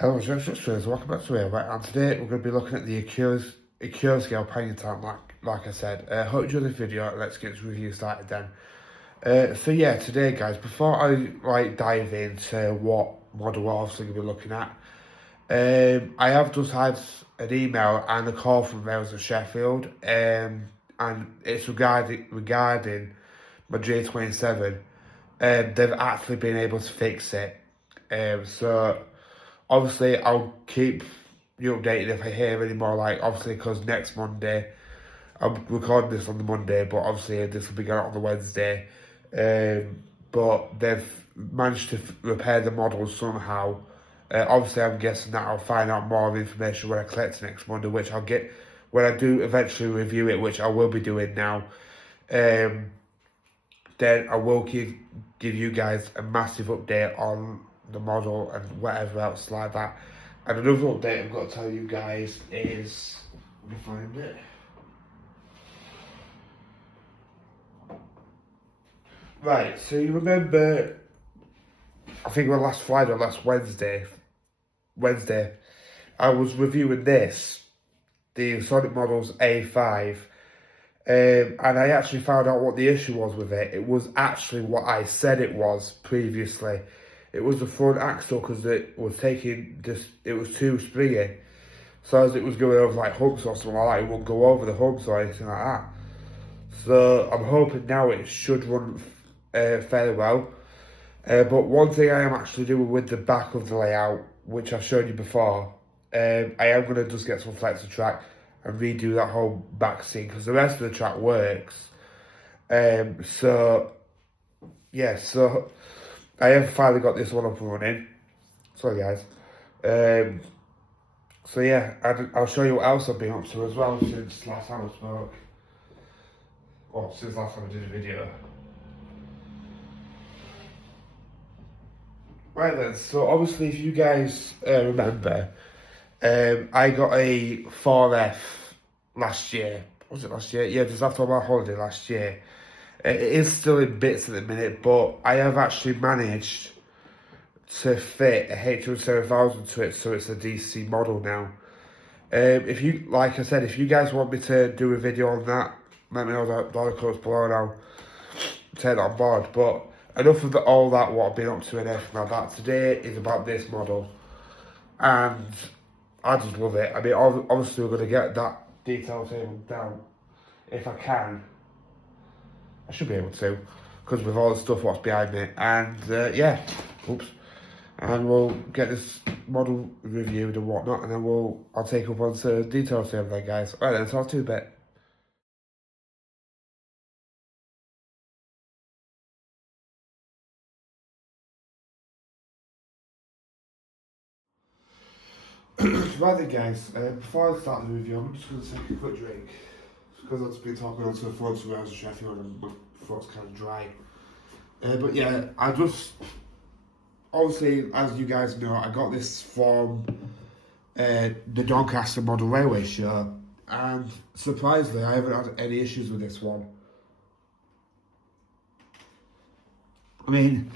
Hello, Joshua. Welcome back to here. Right, and today we're going to be looking at the accurascale pannier time, like I said. Hope you enjoyed the video. Let's get this review started then. So yeah, today, guys, before I dive into what model we're obviously going to be looking at, I have just had an email and a call from Wales and Sheffield, and it's regarding my J27. They've actually been able to fix it. So obviously, I'll keep you updated if I hear any more. Like, obviously, because next Monday, I'm recording this on the Monday, but obviously this will be going out on the Wednesday. But they've managed to repair the models somehow. Obviously, I'm guessing that I'll find out more information when I collect next Monday, which I'll get when I do eventually review it, which I will be doing now. Then I will give you guys a massive update on the model and whatever else like that. And another update I've got to tell you guys is, let me find it. Right, so you remember, I think it was last Friday or last Wednesday, I was reviewing this, the Sonic Models A5, and I actually found out what the issue was with it. It was actually what I said it was previously. It was the front axle because it was it was too springy. So as it was going over like humps or something like that, it wouldn't go over the humps or anything like that. So I'm hoping now it should run fairly well. But one thing I am actually doing with the back of the layout, which I've shown you before, I am going to just get some flexor track and redo that whole back scene because the rest of the track works. So I have finally got this one up and running. Sorry guys. So yeah, I'll show you what else I've been up to as well since last time I spoke. Well, since last time I did a video. Right then, so obviously if you guys remember, I got a 4F last year. Was it last year? Yeah, just after my holiday last year. It is still in bits at the minute, but I have actually managed to fit a H7000 to it, so it's a DC model now. If you, like I said, if you guys want me to do a video on that, let me know down the comments below and I'll take that on board. But enough of all that, what I've been up to and everything like that. Today is about this model, and I just love it. I mean, obviously we're going to get that detail table down if I can. I should be able to, because with all the stuff what's behind me, and yeah, and we'll get this model reviewed and whatnot, and then I'll take up onto details here then, guys. All right then, so I'll do a bit. Right then, guys, before I start the review, I'm just going to take a quick drink, because I've just been talking onto the phone to Wales and Sheffield and my throat's kind of dry. But yeah, I just, obviously, as you guys know, I got this from the Doncaster Model Railway Show, and surprisingly, I haven't had any issues with this one. I mean,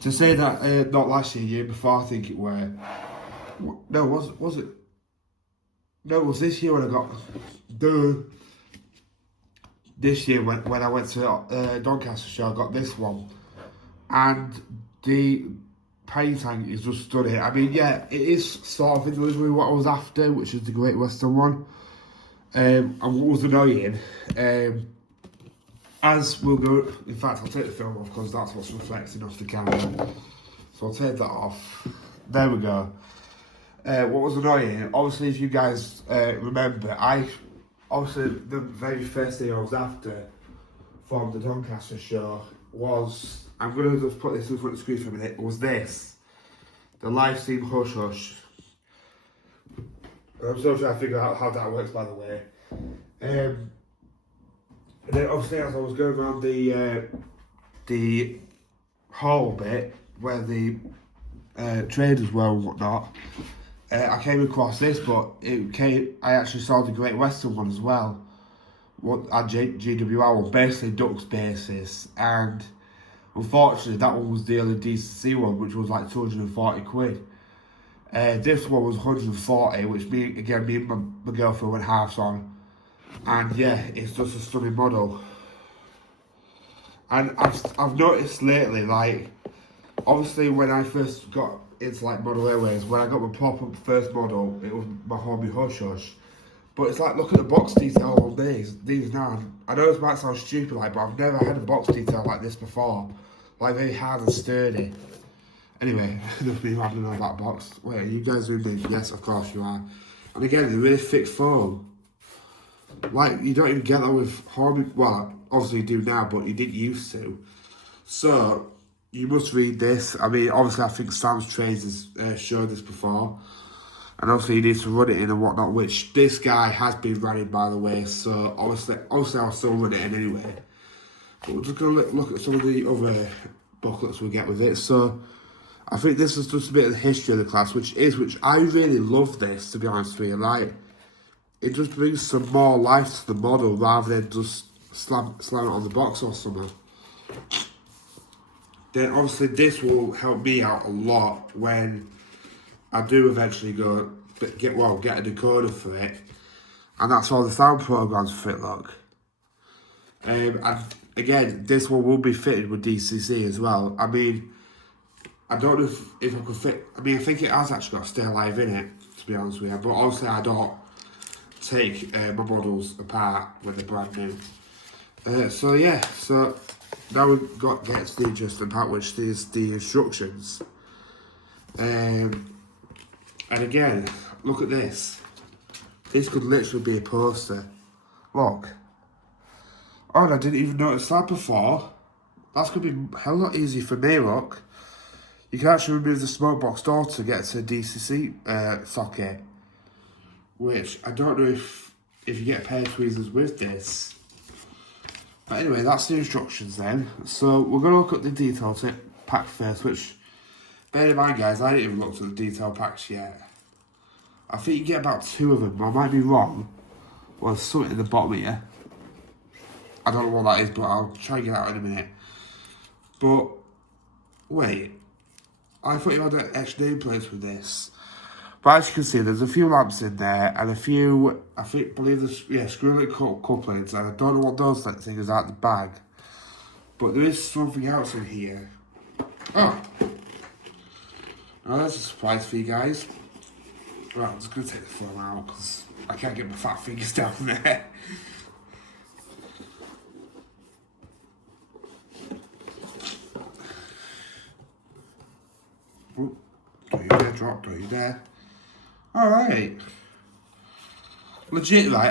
to say that not last year before, I think it were. No, was it? No, it was this year when I got this year when I went to Doncaster Show, I got this one, and the paint tank is just stunning. I mean, yeah, it is sort of in delivery what I was after, which is the Great Western one. And what was annoying, as we'll go, in fact, I'll take the film off because that's what's reflecting off the camera. So I'll take that off. There we go. What was annoying, obviously, if you guys remember, obviously, the very first thing I was after from the Doncaster Show was, I'm going to just put this in front of the screen for a minute, was this, the live stream Hush Hush. I'm still trying to figure out how that works, by the way. And then obviously as I was going around the hall bit, where the traders were and whatnot, I came across this, but I actually saw the Great Western one as well. And GWR one, basically Ducks basis, and unfortunately that one was the only DCC one, which was like 240 quid. This one was 140, which me and my girlfriend went halves on. And yeah, it's just a stunning model. And I've noticed lately, like, obviously when I first got into like model airways, when I got my proper first model, it was my homie Hush Hush. But it's like, look at the box detail on these now. I know it might sound stupid, like, but I've never had a box detail like this before. Like, very hard and sturdy. Anyway, enough me rambling on that box. Wait, are you guys reading? Yes, of course you are. And again, the really thick foam. Like, you don't even get that with Horby. Well, obviously you do now, but you didn't used to. So, you must read this. I mean, obviously I think Sam's Trades has showed this before. And obviously you need to run it in and whatnot, which this guy has been running, by the way. So, obviously I'll still run it in anyway. But we're just going to look at some of the other booklets we get with it. So, I think this is just a bit of the history of the class, which I really love this, to be honest with you. Like, it just brings some more life to the model rather than just slam it on the box or something. Then obviously this will help me out a lot when I do eventually go get a decoder for it, and that's all the sound programs for it. Look, and again, this one will be fitted with DCC as well. I mean, I don't know if I could fit. I mean, I think it has actually got Stay Alive in it, to be honest with you. But obviously, I don't take my models apart when they're brand new. So yeah, so now we've got to get to the interesting part, which is the instructions. And again, look at this. This could literally be a poster. Look. Oh, and I didn't even notice that before. That's going to be a hell lot easier for me, look. You can actually remove the smoke box door to get to DCC socket. Which, I don't know if you get a pair of tweezers with this. But anyway, that's the instructions then. So, we're going to look at the detail pack first, which, bear in mind guys, I didn't even look at the detail packs yet. I think you get about 2 of them, I might be wrong. Well, there's something in the bottom here. I don't know what that is, but I'll try and get out in a minute. But, wait. I thought you had extra nameplates with this. But as you can see, there's a few lamps in there, and a few, believe there's, screw-link couplings, and I don't know what those things are at the bag. But there is something else in here. Oh! Now that's a surprise for you guys. Right, I'm just going to take the phone out, because I can't get my fat fingers down there. Oh, don't you dare drop, don't you dare. Alright. Legit, right,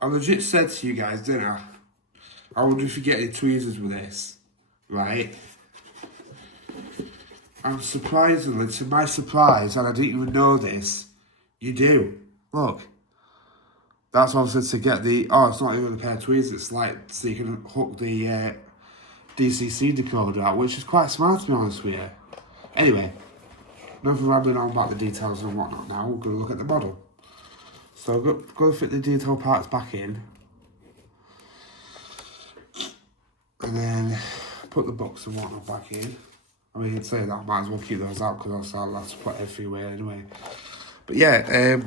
I legit said to you guys, didn't I? I wonder if you get any tweezers with this, right? And surprisingly, to my surprise, and I didn't even know this, you do. Look. That's what I said to get the, it's not even a pair of tweezers, it's like, so you can hook the DCC decoder out, which is quite smart to be honest with you. Anyway, enough rambling on about the details and whatnot now, we're going to look at the model. So I'm going to fit the detail parts back in. And then put the box and whatnot back in. I mean, you'd say that I might as well keep those out because I'll have to put everything away anyway. But yeah,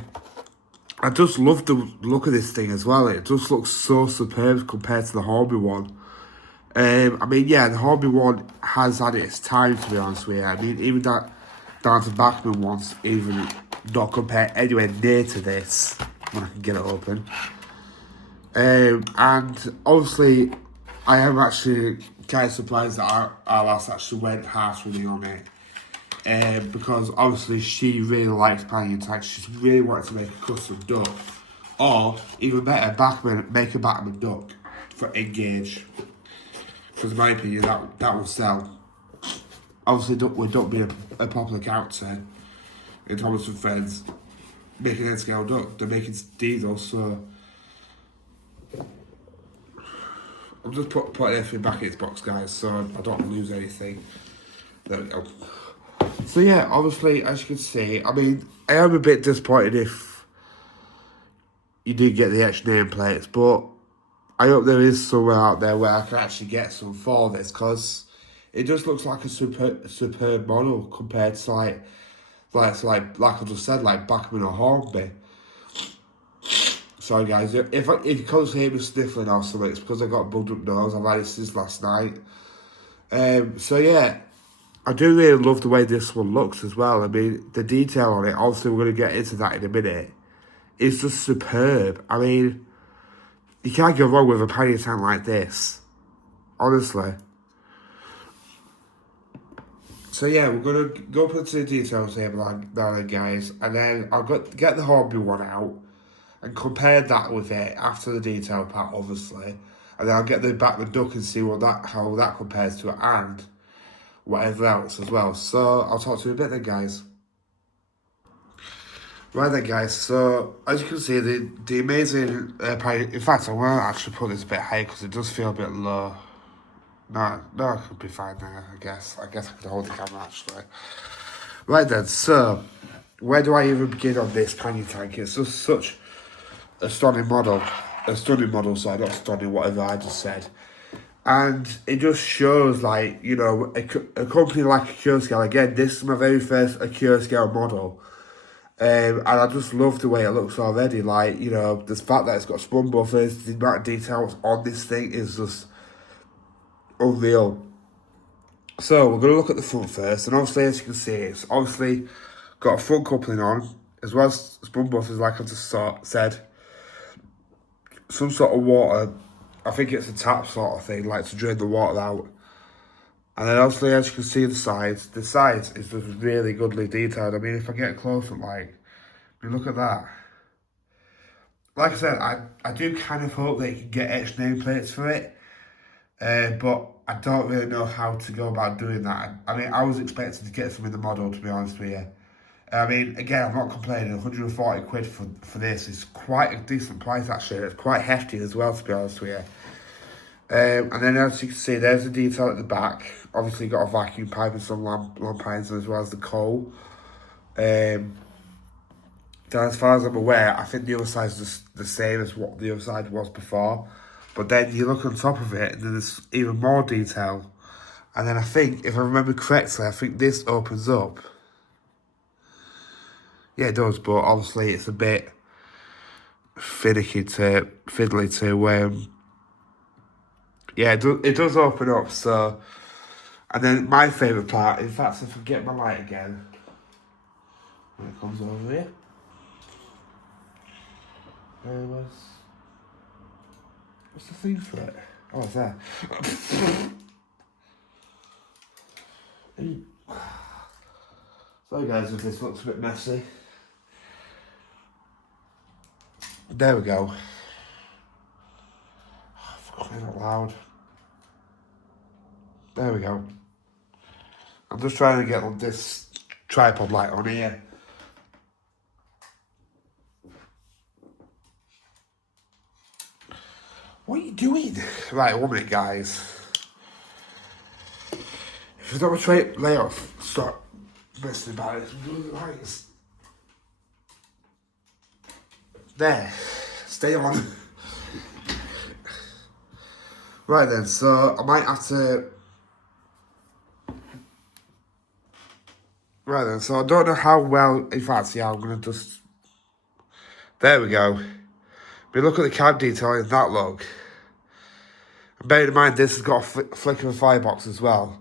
I just love the look of this thing as well. It just looks so superb compared to the Horby one. I mean, yeah, the Horby one has had its time, to be honest with you. I mean, even that down to Backman one's even not compared anywhere near to this, when I can get it open. And obviously, I am actually kind of surprised that our lass actually went half with me on it. Because obviously she really likes pannier tags. She really wanted to make a custom duck. Or, even better, make a Backman duck for Engage. Because in my opinion, that will sell. Obviously, with duck being a popular character in Thomas and Friends, making an N-scale duck, they're making diesel, so I'm just putting everything back in its box, guys, so I don't lose anything. There we go. So yeah, obviously, as you can see, I mean, I am a bit disappointed if you do get the extra nameplates, but I hope there is somewhere out there where I can actually get some for this, because it just looks like a superb model compared to like Like I just said, like Bachman or Hornby. Sorry guys, if you can't hear me sniffling or something, it's because I got a bugged up nose. I've had it since last night. So yeah, I do really love the way this one looks as well. I mean, the detail on it, obviously we're going to get into that in a minute, it's just superb. I mean, you can't go wrong with a pannier tank like this, honestly. So yeah, we're going to go up into the details here now then, guys, and then I'll get the Hornby one out and compare that with it after the detail part, obviously. And then I'll get the Bachman Duck and see how that compares to it and whatever else as well. So I'll talk to you in a bit then, guys. Right then, guys, so as you can see, the amazing in fact, I want to actually put this a bit higher because it does feel a bit low. No, it could be fine there, I guess. I can hold the camera, actually. Right then, so, where do I even begin on this pannier tank? It's just such a stunning model. Sorry, not stunning, whatever I just said. And it just shows, like, you know, a company like Accurascale. Again, this is my very first Accurascale model. And I just love the way it looks already. Like, you know, the fact that it's got spun buffers, the amount of details on this thing is just unreal. So we're going to look at the front first, and obviously as you can see, it's obviously got a front coupling on, as well as spun buffers like I just said. Some sort of water, I think it's a tap sort of thing, like to drain the water out. And then obviously as you can see the sides is just really goodly detailed. I mean, if I get close at like, I mean, look at that. Like I said, I do kind of hope they can get extra nameplates for it. But I don't really know how to go about doing that. I mean, I was expecting to get some in the model, to be honest with you. I mean, again, I'm not complaining. 140 quid for this is quite a decent price, actually. It's quite hefty as well, to be honest with you. And then as you can see, there's the detail at the back. Obviously, got a vacuum pipe and some lamp irons, as well as the coal. Then as far as I'm aware, I think the other side is the same as what the other side was before. But then you look on top of it, and then there's even more detail. And then I think, if I remember correctly, I think this opens up. Yeah, it does, but obviously it's a bit fiddly to yeah, it does open up, so. And then my favourite part, in fact, if I get my light again, when it comes over here. What's the thing for it? Oh, it's there. Sorry guys if this looks a bit messy. There we go. Oh, for crying out loud. There we go. I'm just trying to get this tripod light on here. What are you doing? Right, 1 minute, guys. If you don't want to lay off, stop messing about it. Lights. There. Stay on. Right then, so I might have to. Right then, so I don't know how well. In fact, yeah, I'm gonna just. There we go. But look at the cab detail in that log. And bear in mind, this has got a flick of a firebox as well.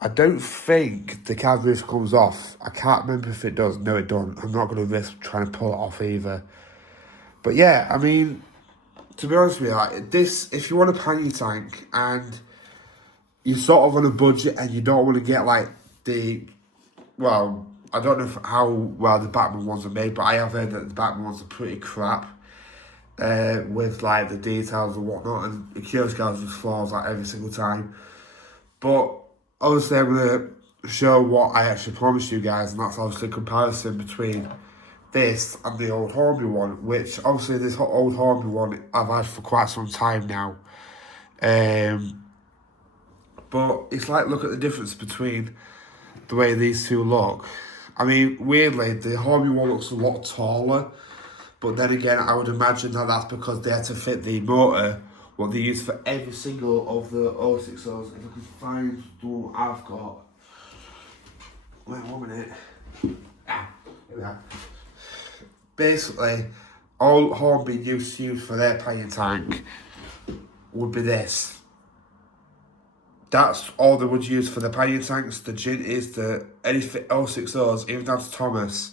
I don't think the cab roof comes off. I can't remember if it does. No, it don't. I'm not going to risk trying to pull it off either. But yeah, I mean, to be honest with you, like, this, if you want a pannier tank and you're sort of on a budget and you don't want to get like well, I don't know how well the Bachman ones are made, but I have heard that the Bachman ones are pretty crap. With like the details and whatnot, and the Accurascale just flaws like every single time. But obviously I'm going to show what I actually promised you guys, and that's obviously a comparison between this and the old Hornby one, which obviously this old Hornby one I've had for quite some time now. But it's like, look at the difference between the way these two look. I mean, weirdly, the Hornby one looks a lot taller. But then again, I would imagine that that's because they had to fit the motor, what they use for every single of the 060s. If I can find the one I've got. Wait 1 minute. Basically, all Hornby used to use for their pannier tank would be this. That's all they would use for the pannier tanks, the Ginties, the anything L60s, even down to Thomas.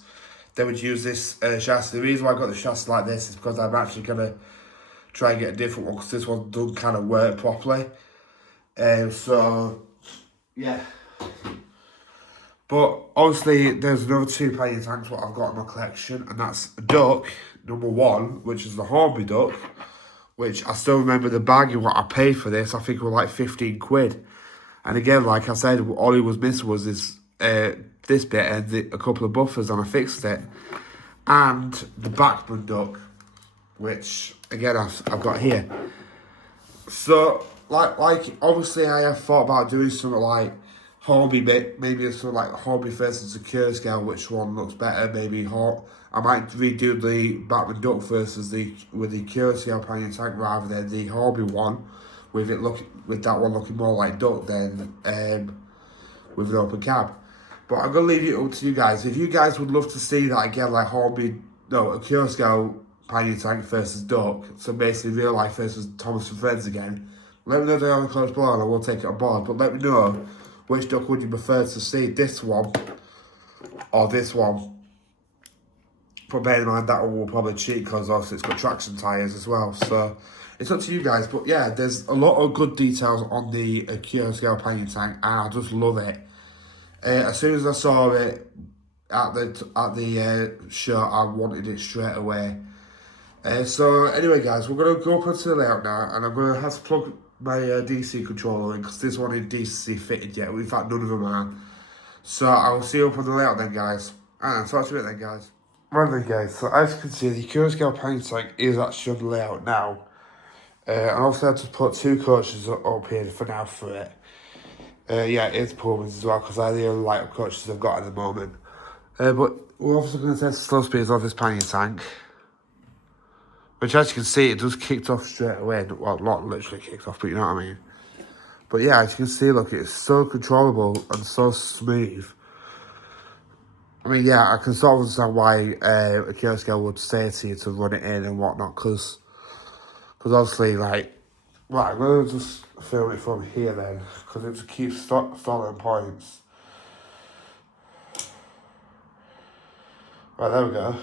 They would use this chassis. The reason why I got the chassis like this is because I'm actually going to try and get a different one because this one doesn't kind of work properly. So, yeah. But obviously, there's another two pannier tanks what I've got in my collection, and that's Duck, number 1, which is the Hornby Duck, which I still remember the bag and what I paid for this. I think it was like 15 quid. And again, like I said, all he was missing was this bit and a couple of buffers, and I fixed it. And the Backman Duck, which again I've got here. So like obviously I have thought about doing something like Hornby, maybe something like Hornby versus the accurascale, which one looks better. Maybe I might redo the Backman Duck versus the accurascale pannier tank rather than the Hornby one, with that one looking more like Duck than with an open cab. But I'm gonna leave it up to you guys. If you guys would love to see that again, like accurascale pannier tank versus Duck, so basically real life versus Thomas and Friends again, let me know down in the comments below and I will take it on board. But let me know which Duck would you prefer to see, this one or this one. But bear in mind that one will probably cheat because also it's got traction tyres as well. So it's up to you guys. But yeah, there's a lot of good details on the accurascale pannier tank and I just love it. As soon as I saw it at the show, I wanted it straight away. So anyway, guys, we're gonna go up onto the layout now, and I'm gonna have to plug my DC controller in because this one isn't DC fitted yet. In fact, none of them are. So I will see you up on the layout then, guys. And talk to you a bit then, guys. Right then, guys. So as you can see, the accurascale pannier tank is actually on the layout now. I also had to put 2 coaches up here for now for it. Yeah, it's Pullman's as well, because I the only light coaches I've got at the moment. But we're also going to test the slow speeds of this pannier tank. Which, as you can see, it just kicked off straight away. Well, not literally kicked off, but you know what I mean. But yeah, as you can see, look, it's so controllable and so smooth. I mean, yeah, I can sort of understand why accurascale would say to you to run it in and whatnot, because obviously, like, right, I'm going to just film it from here then, because it just keeps stalling points. Right, there we go.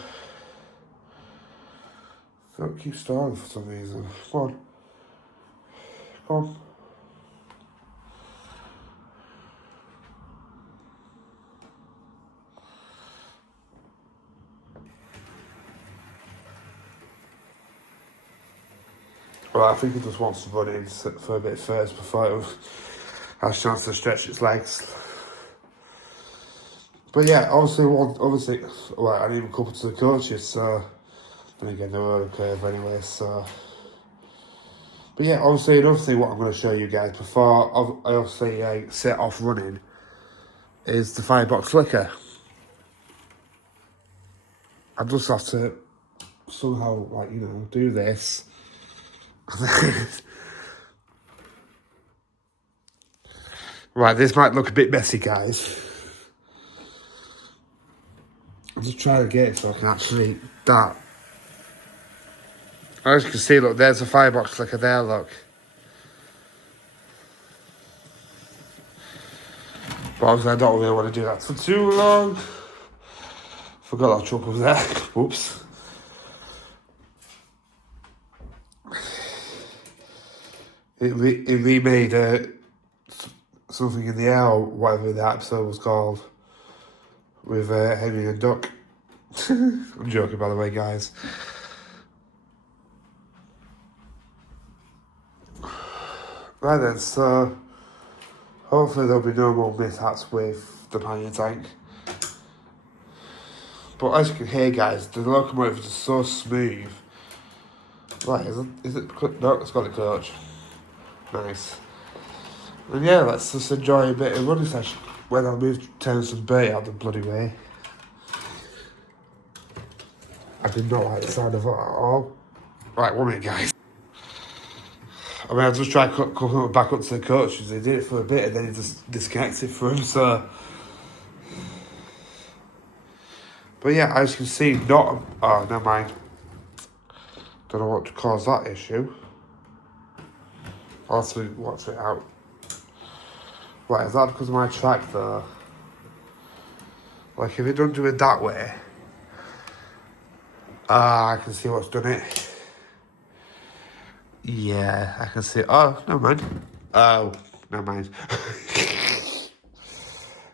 So it keeps stalling for some reason. Come on. Come on. Well, I think it just wants to run in for a bit first before it has a chance to stretch its legs. But yeah, obviously, well, I didn't even couple to the coaches, so then again, they were on a curve anyway, so. But yeah, obviously, another thing what I'm going to show you guys before I obviously set off running is the firebox flicker. I just have to somehow, like, you know, do this. Right, this might look a bit messy, guys. I'm just trying to get it so I can actually that. As you can see, look, there's a firebox flicker there, look. But obviously I don't really want to do that for too long. Forgot that trouble there. Whoops. It remade something in the air, or whatever that episode was called, with Henry and Duck. I'm joking, by the way, guys. Right then, so hopefully there'll be no more mishaps with the pannier tank. But as you can hear, guys, the locomotive is so smooth. Right, is it? No, it's got a coach. Nice. And yeah, let's just enjoy a bit of running session when I move Terence and Bertie out the bloody way. I did not like the sound of it at all. Right, 1 minute, guys. I mean, I just tried coming back up to the coaches. They did it for a bit and then he just disconnected for him, so. But yeah, as you can see, not... Oh, never mind. Don't know what to cause that issue. I'll have to watch it out. Right, is that because of my track though? Like, if it doesn't do it that way... I can see what's done it. Yeah, I can see... Oh, never mind. Oh, never mind.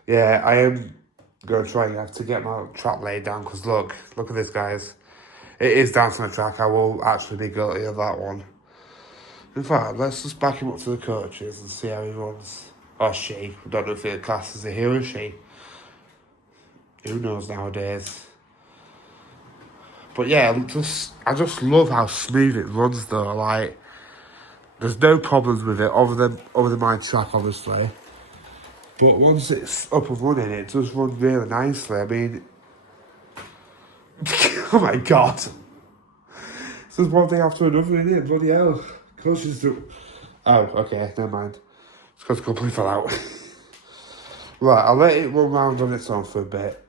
Yeah, I am going to try to get my track laid down, because look at this, guys. It is down to the track. I will actually be guilty of that one. In fact, let's just back him up to the coaches and see how he runs. Or she. I don't know if it classes a he or she. Who knows nowadays. But yeah, I just love how smooth it runs though. Like, there's no problems with it other than my track, obviously. But once it's up and running, it does run really nicely. I mean, oh my god. This is one thing after another, isn't it? Bloody hell. Coaches do... Oh, okay, never mind. It's because I completely fell out. Right, I'll let it run round on its own for a bit.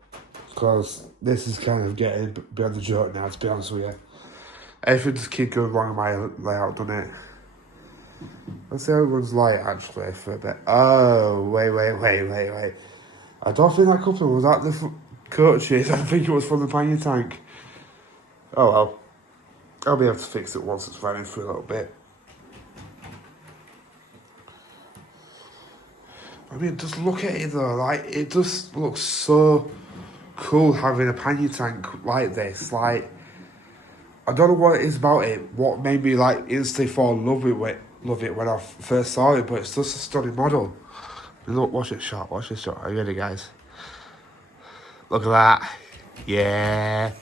Because this is kind of getting beyond the joke now, to be honest with you. Everything just keeps going wrong in my layout, doesn't it? Let's see how it runs light, actually, for a bit. Oh, wait. I don't think that couple was at the coaches. I think it was from the pannier tank. Oh, well. I'll be able to fix it once it's running for a little bit. I mean, just look at it, though. Like, it just looks so... cool having a pannier tank like this. Like, I don't know what it is about it, what made me like instantly fall in love with it when I first saw it, but it's just a stunning model. Look, watch this shot. Are you ready, guys? Look at that. Yeah.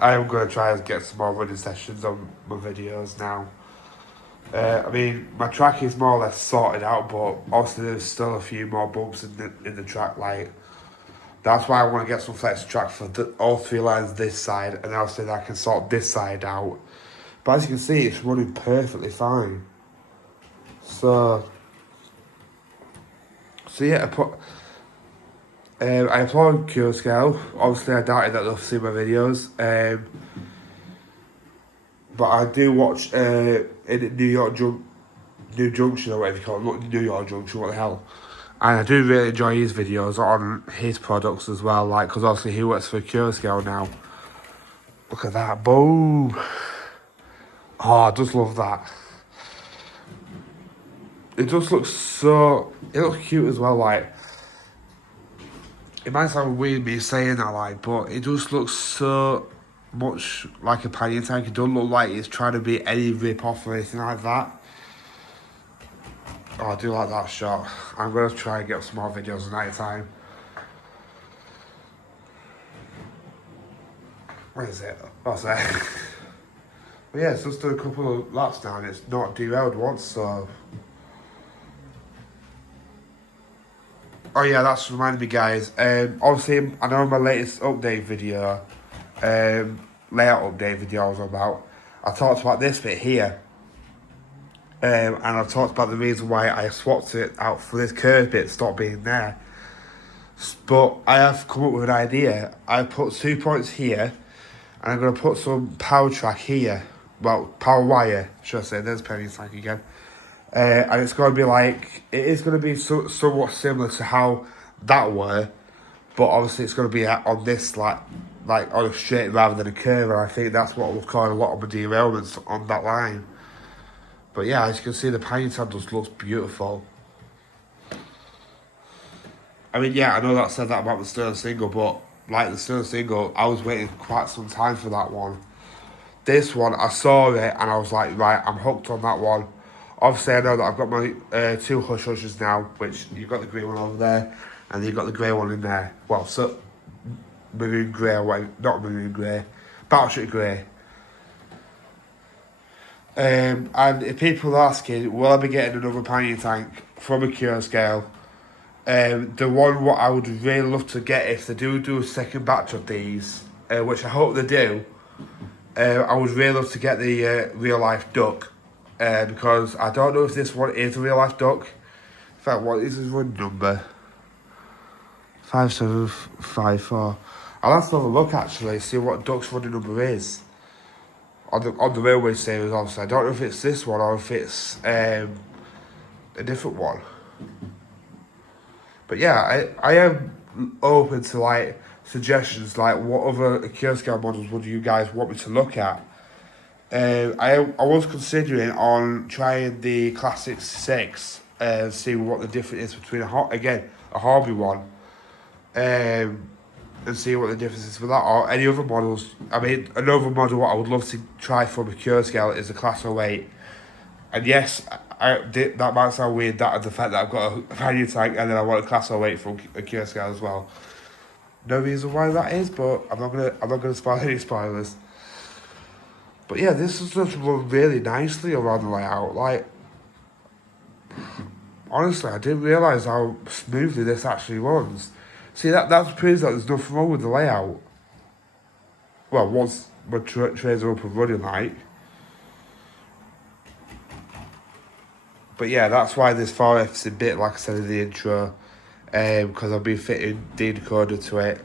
I am going to try and get some more running sessions on my videos now. I mean, my track is more or less sorted out, but obviously there's still a few more bumps in the track, like. That's why I want to get some flex track for all three lines this side, and obviously I can sort this side out. But as you can see, it's running perfectly fine. So yeah, I applaud accurascale. Obviously, I doubted that they'll see my videos. But I do watch in New Junction or whatever you call it, not New York Junction, what the hell. And I do really enjoy his videos on his products as well, like, because obviously he works for accurascale now. Look at that, boom. Oh, I just love that. It just looks so, it looks cute as well, like. It might sound weird me saying that, like, but it just looks so much like a pannier tank. It doesn't look like it's trying to be any rip-off or anything like that. Oh, I do like that shot. I'm going to try and get some more videos at night time. Where is it? What's that? But yeah, it's just done a couple of laps now and it's not derailed once, so... Oh yeah, that's reminded me, guys. Obviously, I know my latest update video, layout update video I was about, I talked about this bit here. And I've talked about the reason why I swapped it out for this curve bit to stop being there. But I have come up with an idea. I put 2 points here, and I'm going to put some power track here. Well, power wire, should I say. There's pannier tank again. And it's going to be like, it is going to be somewhat similar to how that were, but obviously it's going to be on this, like on a straight rather than a curve, and I think that's what will cause a lot of the derailments on that line. But yeah, as you can see, the pannier tank just looks beautiful. I mean, yeah, I know that said that about the Sterling single, but like the Sterling single, I was waiting quite some time for that one. This one, I saw it and I was like, right, I'm hooked on that one. Obviously, I know that I've got my 2 hush hushes now, which you've got the green one over there, and you've got the grey one in there. Well, so maroon grey, or not maroon grey, battleship grey. And if people are asking, will I be getting another pannier tank from accurascale? The one what I would really love to get, if they do a second batch of these, which I hope they do, I would really love to get the real life duck. Because I don't know if this one is a real life duck. In fact, what is his run number? 5754. I'll have to have a look actually, see what Duck's running number is. On the railway series, obviously. I don't know if it's this one or if it's a different one. But yeah, I am open to like suggestions, like what other accurascale models would you guys want me to look at? I was considering on trying the Classic 6 and see what the difference is between a hobby one, and see what the difference is for that, or any other models. I mean, another model I would love to try from accurascale is the Class 08. And yes, that might sound weird, that the fact that I've got a pannier tank and then I want a Class 08 from accurascale as well. No reason why that is, but I'm not gonna spoil any spoilers. But yeah, this is just run really nicely around the layout. Like, honestly, I didn't realise how smoothly this actually runs. See, that proves that there's nothing wrong with the layout. Well, once my trays are up and running, like. But yeah, that's why this 4F's a bit, like I said in the intro, because I've been fitting the decoder to it.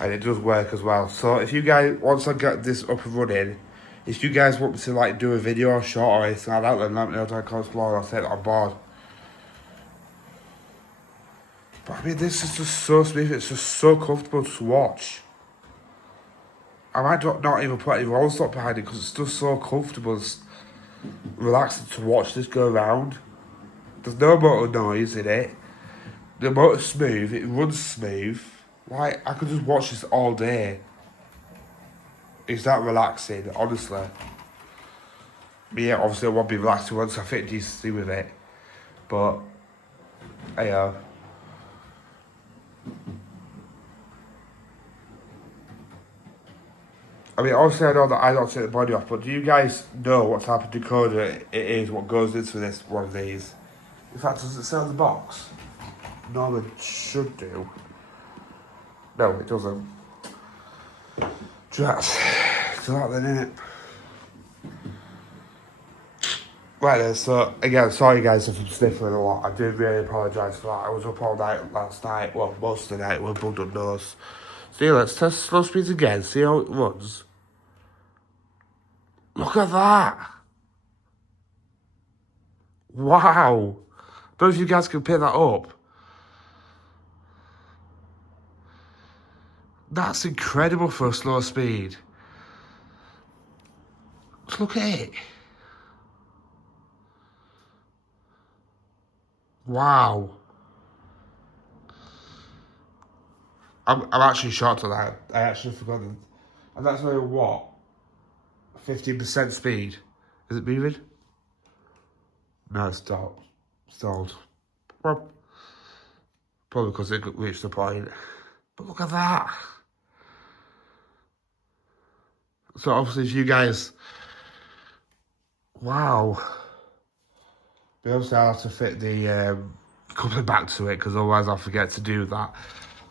And it does work as well. So if you guys, once I get this up and running, if you guys want me to like do a video or short or anything like that, then let me know down in the comments below and I'll take that on board. But I mean, this is just so smooth, it's just so comfortable to watch. I might not even put any roll stop behind it because it's just so comfortable, it's relaxing to watch this go around. There's no motor noise in it. The motor's smooth, it runs smooth. Like, I could just watch this all day. It's that relaxing, honestly. But yeah, obviously I won't be relaxing once I fit decently with it. But, hey, I mean, obviously I know that I don't take the body off, but do you guys know what type of decoder it is, what goes into this one of these? In fact, does it say on the box? No, it should do. No, it doesn't. That's that then, innit? Right then, so again, sorry guys if I'm sniffling a lot. I do really apologise for that. I was up all night last night, well, most of the night with a bugged up nose. So yeah, let's test slow speeds again, see how it runs. Look at that! Wow! Don't know if you guys can pick that up. That's incredible for a slow speed. Just look at it. Wow. I'm actually shocked at that. I actually forgot that. And that's only what? 15% speed. Is it moving? No, it's stopped. Stalled. Probably because it reached the point. But look at that. So obviously if you guys... Wow. But obviously I'll have to fit the coupling back to it because otherwise I'll forget to do that.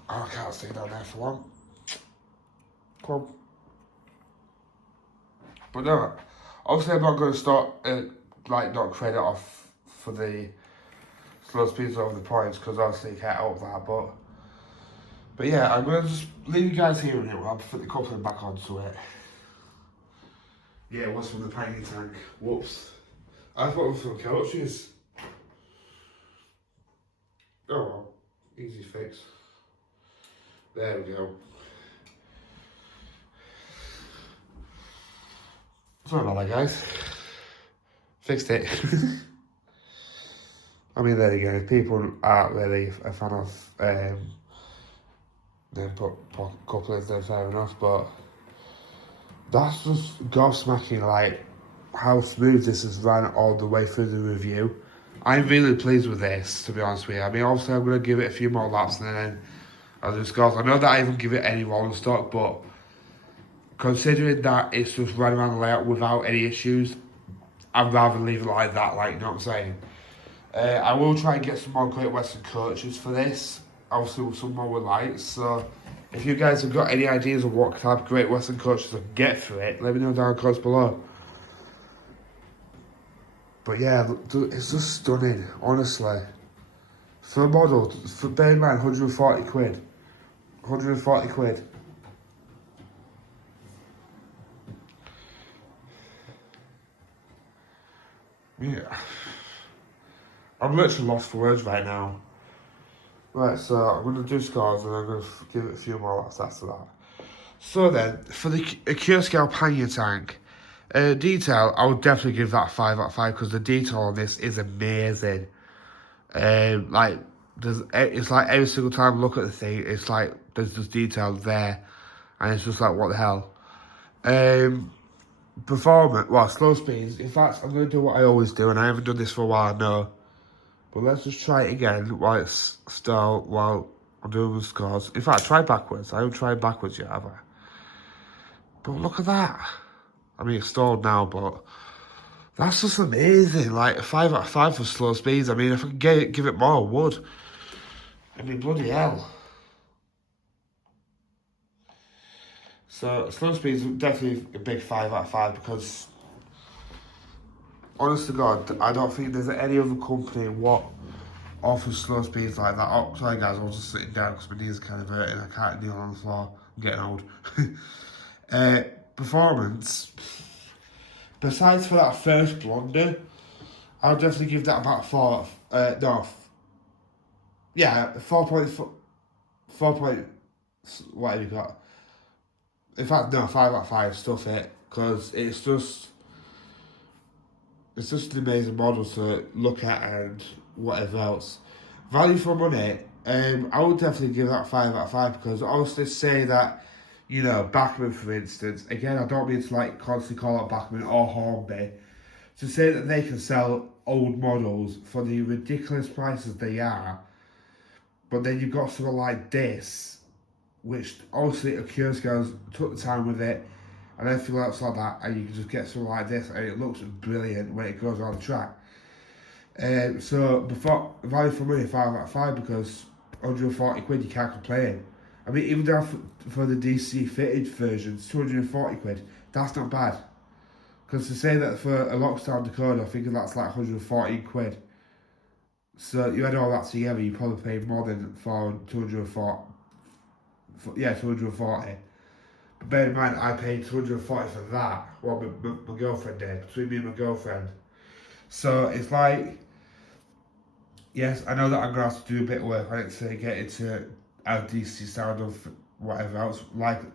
Oh, I can't stay down there for long. Come on. But no, obviously I'm not going to start, not credit off for the slow speeds over the points because obviously you can't help that. But yeah, I'm going to just leave you guys here and it. I'll put the coupling back onto it. Yeah, it was from the pannier tank. Whoops. I thought it was from couches. Oh well, easy fix. There we go. Sorry about that, guys. Fixed it. I mean, there you go. People aren't really a fan of them put couplings there, fair enough, but that's just gobsmacking, like, how smooth this has ran all the way through the review. I'm really pleased with this, to be honest with you. I mean, obviously I'm going to give it a few more laps and then I'll just go. I know that I haven't given it any rolling stock, but considering that it's just run around the layout without any issues, I'd rather leave it like that, like, you know what I'm saying? I will try and get some more Great Western coaches for this, obviously with some more with lights, so if you guys have got any ideas of what type of Great Western coaches I can get for it, let me know down in the comments below. But yeah, it's just stunning, honestly. For a model, for bear in mind, 140 quid. 140 quid. Yeah. I'm literally lost for words right now. Right, so I'm going to do scores and I'm going to give it a few more laps after that. So then, for the accurascale pannier tank, detail, I would definitely give that 5 out of 5 because the detail on this is amazing. Like, it's like every single time I look at the thing, it's like there's just detail there, and it's just like, what the hell. Performance, well, slow speeds. In fact, I'm going to do what I always do, and I haven't done this for a while, no. But let's just try it again while it's still, while I'm doing the scores. In fact, try backwards. I haven't tried backwards yet, have I? But look at that. I mean, it's stalled now, but that's just amazing. Like, 5 out of 5 for slow speeds. I mean, if I could give it more, I would. I mean, bloody hell. So, slow speeds definitely a big 5 out of 5 because, honest to God, I don't think there's any other company what offers slow speeds like that. Oh, sorry guys, I was just sitting down because my knees are kind of hurting. I can't kneel on the floor. I'm getting old. Performance. Besides for that first blunder, I'll definitely give that about 4. No. Yeah, 4.4. 4. What have you got? In fact, no, 5 out of 5. Stuff it, because it's just an amazing model to look at and whatever else. Value for money. I would definitely give that 5 out of 5 because obviously say that, you know, Bachmann for instance, again I don't mean to like constantly call out Bachmann or Hornby, to say that they can sell old models for the ridiculous prices they are, but then you've got something like this, which obviously accurascale took the time with it and everything else like that, and you can just get something like this and it looks brilliant when it goes on the track. So before value for money 5 out of 5 because 140 quid you can't complain. I mean even down for the DC fitted versions 240 quid, that's not bad. Because to say that for a Lockdown Dakota I think that's like 140 quid. So you add all that together you probably pay more than for 240. Yeah, 240. But bear in mind I paid 240 for that. Well my girlfriend did, between me and my girlfriend. So it's like, yes, I know that I'm going to have to do a bit of work on it to get it to have DC sound of whatever else.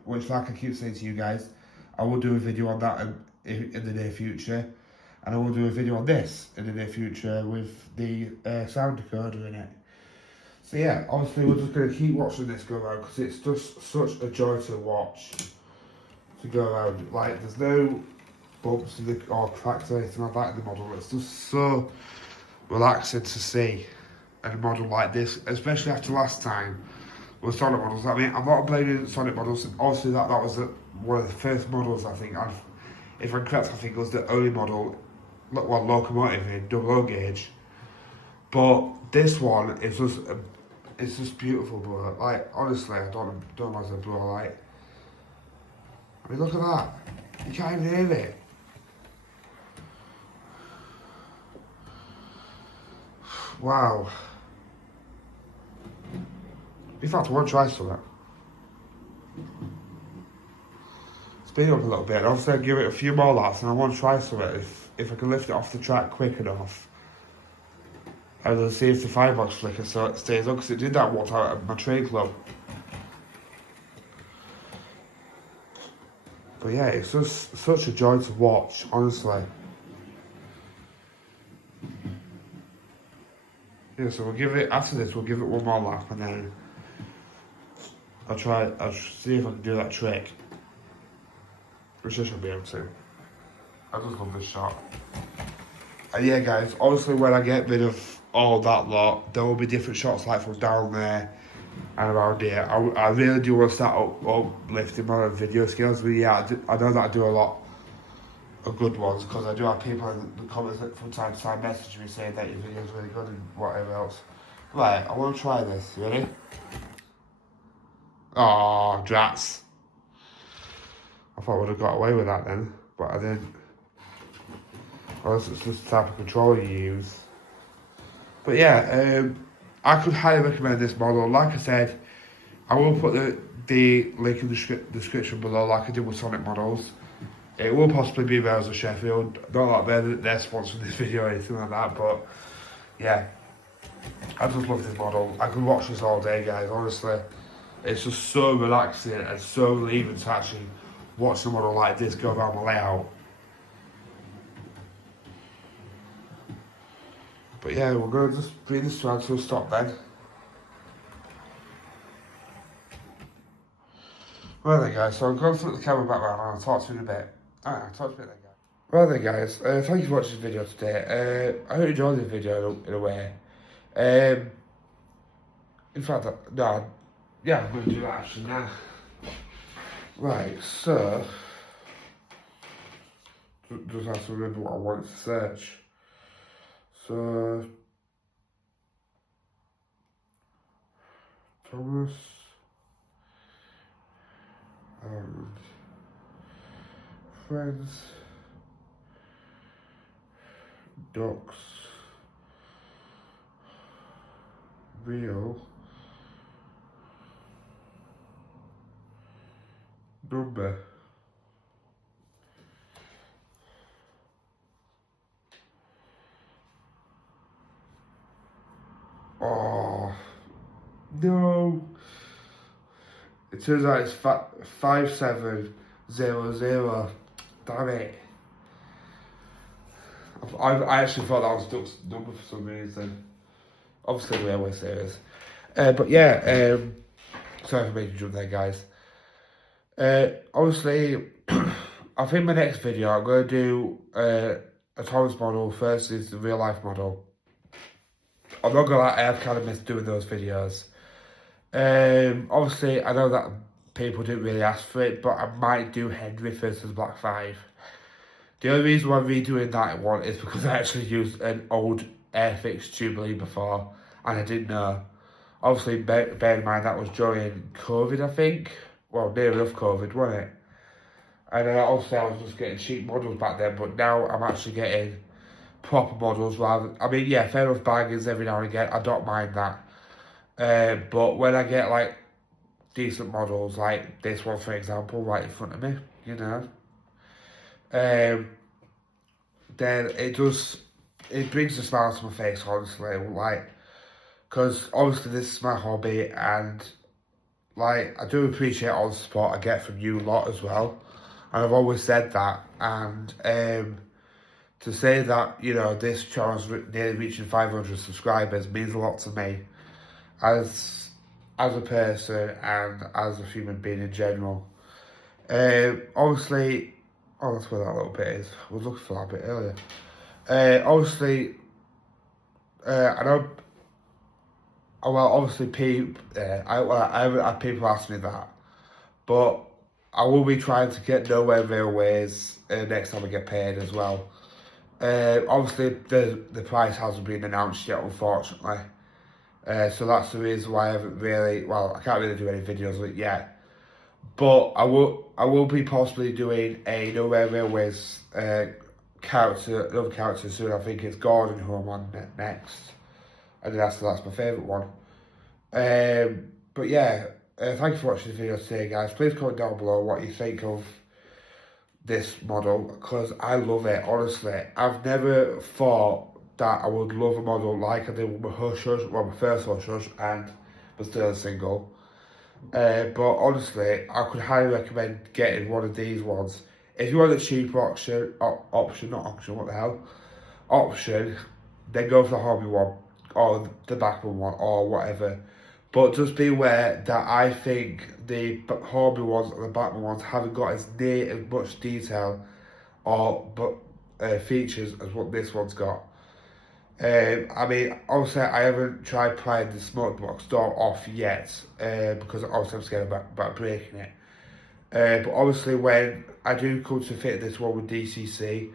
Which I keep saying to you guys, I will do a video on that in the near future. And I will do a video on this in the near future with the sound decoder in it. So yeah, obviously we're just going to keep watching this go around because it's just such a joy to watch. To go around. Like, there's no bumps or cracks or anything like that in the model. It's just so relaxing to see a model like this, especially after last time with Sonic models. I mean, I'm not blaming Sonic models. Obviously, that was one of the first models, I think. And if I'm correct, I think it was the only model, well, locomotive in double O gauge. But this one is just beautiful, bro. Like, honestly, I don't know what to blow like. I mean, look at that. You can't even hear it. Wow. In fact, I want to try some of that. Speed up a little bit. Obviously, I'll give it a few more laps and I want to try some of it if I can lift it off the track quick enough. And then see if the firebox flicker so it stays on, because it did that one time at my trade club. But yeah, it's just such a joy to watch, honestly. Yeah, so we'll give it, after this, we'll give it one more lap and then I'll see if I can do that trick. Which I should be able to. I just love this shot. And yeah, guys, obviously when I get rid of all that lot, there will be different shots like from down there and around here. I really do want to start uplifting my video skills, but yeah, I know that I do a lot of good ones because I do have people in the comments that from time to time message me saying that your video's really good and whatever else. Right, I want to try this. You ready? Oh, drats. I thought I would have got away with that then, but I didn't. Unless it's just the type of controller you use. But yeah, I could highly recommend this model. Like I said, I will put the link in the description below, like I did with Sonic Models. It will possibly be Rails of Sheffield. Not like they're sponsoring this video or anything like that, but yeah, I just love this model. I could watch this all day, guys, honestly. It's just so relaxing and so relieving to actually watch a model like this go around the layout. But yeah, we're going to just bring this round to a stop then. Well then guys, so I'm going to put the camera back around and I'll talk to you in a bit. Alright, I'll talk to you in a bit then, guys. Well then guys, thank you for watching this video today. I hope you enjoyed this video in a way. In fact, no, yeah, I'm going to do that actually now. Right, so, just have to remember what I wanted to search. So, Thomas and friends, ducks, real number. Oh no! It turns out it's 5700. Damn it! I actually thought that was Duck's number for some reason. Obviously, railway series. But yeah, sorry for making you jump there, guys. Obviously, I think my next video I'm going to do a Thomas model versus the real life model. I'm not gonna lie, I have kind of missed doing those videos. Obviously, I know that people didn't really ask for it, but I might do Henry versus Black 5. The only reason why I'm redoing that one is because I actually used an old Airfix Jubilee before, and I didn't know. Obviously, bear in mind that was during COVID, I think. Well, near enough COVID, wasn't it? And obviously I was just getting cheap models back then, but now I'm actually getting proper models rather. I mean, yeah, fair enough bargains every now and again. I don't mind that. But when I get like decent models, like this one for example, right in front of me, you know, then it brings a smile to my face, honestly. Like, because obviously this is my hobby, and like I do appreciate all the support I get from you lot as well, and I've always said that. And to say that, you know, this channel's nearly reaching 500 subscribers means a lot to me as a person and as a human being in general. Obviously, oh, that's where that little bit is. I was looking for that bit earlier. Obviously, I know. Well, obviously, I had people ask me that, but I will be trying to get Nowhere Railways next time I get paid as well. Obviously, the price hasn't been announced yet, unfortunately. So that's the reason why I haven't really, well, I can't really do any videos of it yet. But I will be possibly doing a Nowhere Railways another character soon. I think it's Gordon who I'm on next. And then that's my favourite one. But yeah, thank you for watching the video today, guys. Please comment down below what you think of this model, because I love it, honestly. I've never thought that I would love a model like I did with my Hush Hush, well, my first Hush Hush, and my still single. But honestly, I could highly recommend getting one of these ones. If you want a cheaper option, then go for the hobby one, or the Backman one, or whatever. But just be aware that I think the Horby ones and the Batman ones haven't got as near as much detail or features as what this one's got. I mean, obviously I haven't tried prying the smoke box door off yet, because obviously I'm scared about breaking it. But obviously when I do come to fit this one with DCC,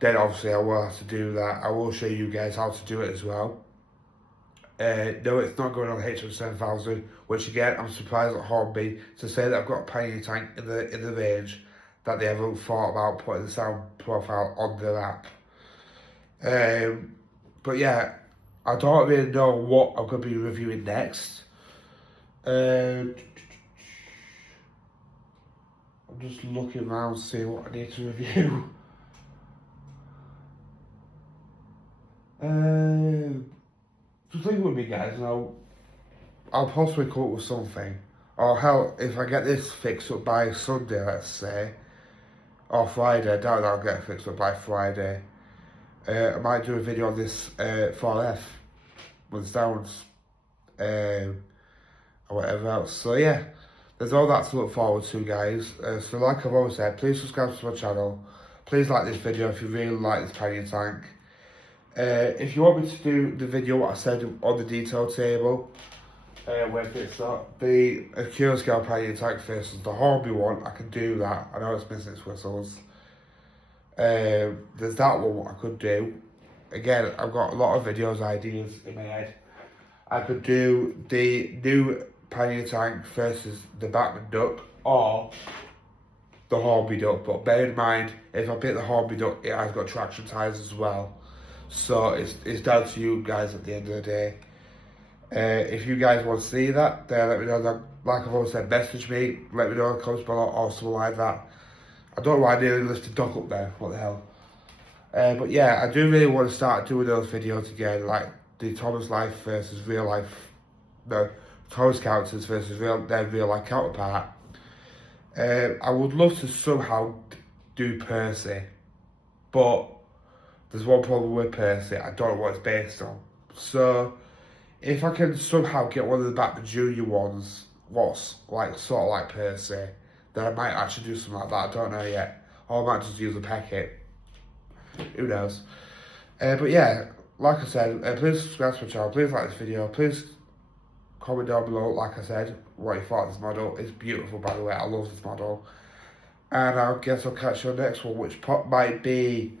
then obviously I will have to do that. I will show you guys how to do it as well. No, it's not going on the HM7000, which again, I'm surprised at Hornby to say that I've got a pannier tank in the range, that they haven't thought about putting the sound profile on their app. But yeah, I don't really know what I'm going to be reviewing next. I'm just looking around to see what I need to review. The thing with me, guys, now I'll possibly come up with something. Or hell, if I get this fixed up by Sunday, let's say, or Friday, I doubt I'll get it fixed up by Friday. I might do a video on this 4F with sounds, or whatever else. So yeah, there's all that to look forward to, guys. So like I've always said, please subscribe to my channel. Please like this video if you really like this pannier tank. If you want me to do the video what I said on the detail table, where it's not the accurascale pannier tank versus the Hornby one, I can do that. I know it's missing its whistles. There's that one I could do. Again, I've got a lot of videos ideas in my head. I could do the new pannier tank versus the Batman duck or the Hornby duck, but bear in mind, if I pick the Hornby duck, it has got traction tyres as well. So it's down to you guys at the end of the day. If you guys want to see that, then let me know. That, like I've always said, message me, let me know in the comments below or something like that. I don't know why I nearly lifted duck up there, what the hell. But yeah, I do really want to start doing those videos again, like the Thomas Life versus real life, no, Thomas characters versus their real life counterpart. I would love to somehow do Percy, but there's one problem with Percy, I don't know what it's based on. So, if I can somehow get one of the Batman Junior ones, what's like sort of like Percy, then I might actually do something like that, I don't know yet. Or I might just use a packet. Who knows? But yeah, like I said, please subscribe to my channel, please like this video, please comment down below, like I said, what you thought of this model. It's beautiful, by the way, I love this model. And I guess I'll catch you on the next one, which might be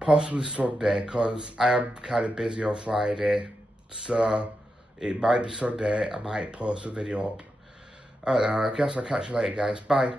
possibly Sunday, because I am kind of busy on Friday. So, it might be Sunday, I might post a video up. Alright then, I guess I'll catch you later, guys. Bye.